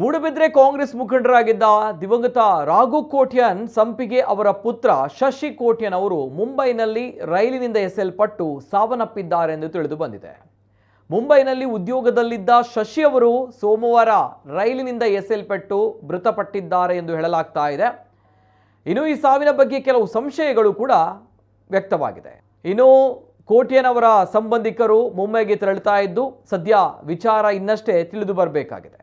ಮೂಡಬಿದ್ರೆ ಕಾಂಗ್ರೆಸ್ ಮುಖಂಡರಾಗಿದ್ದ ದಿವಂಗತ ರಾಘು ಕೋಟ್ಯಾನ್ ಸಂಪಿಗೆ ಅವರ ಪುತ್ರ ಶಶಿ ಕೋಟ್ಯಾನ್ ಅವರು ಮುಂಬೈನಲ್ಲಿ ರೈಲಿನಿಂದ ಎಸೆಯಲ್ಪಟ್ಟು ಸಾವನ್ನಪ್ಪಿದ್ದಾರೆ ಎಂದು ತಿಳಿದು ಬಂದಿದೆ. ಮುಂಬೈನಲ್ಲಿ ಉದ್ಯೋಗದಲ್ಲಿದ್ದ ಶಶಿ ಅವರು ಸೋಮವಾರ ರೈಲಿನಿಂದ ಎಸೆಯಲ್ಪಟ್ಟು ಮೃತಪಟ್ಟಿದ್ದಾರೆ ಎಂದು ಹೇಳಲಾಗ್ತಾ ಇದೆ. ಇನ್ನು ಈ ಸಾವಿನ ಬಗ್ಗೆ ಕೆಲವು ಸಂಶಯಗಳು ಕೂಡ ವ್ಯಕ್ತವಾಗಿದೆ. ಇನ್ನು ಕೋಟ್ಯಾನ್ ಅವರ ಸಂಬಂಧಿಕರು ಮುಂಬೈಗೆ ತೆರಳುತ್ತಾ ಇದ್ದು ಸದ್ಯ ವಿಚಾರ ಇನ್ನಷ್ಟೇ ತಿಳಿದು ಬರಬೇಕಾಗಿದೆ.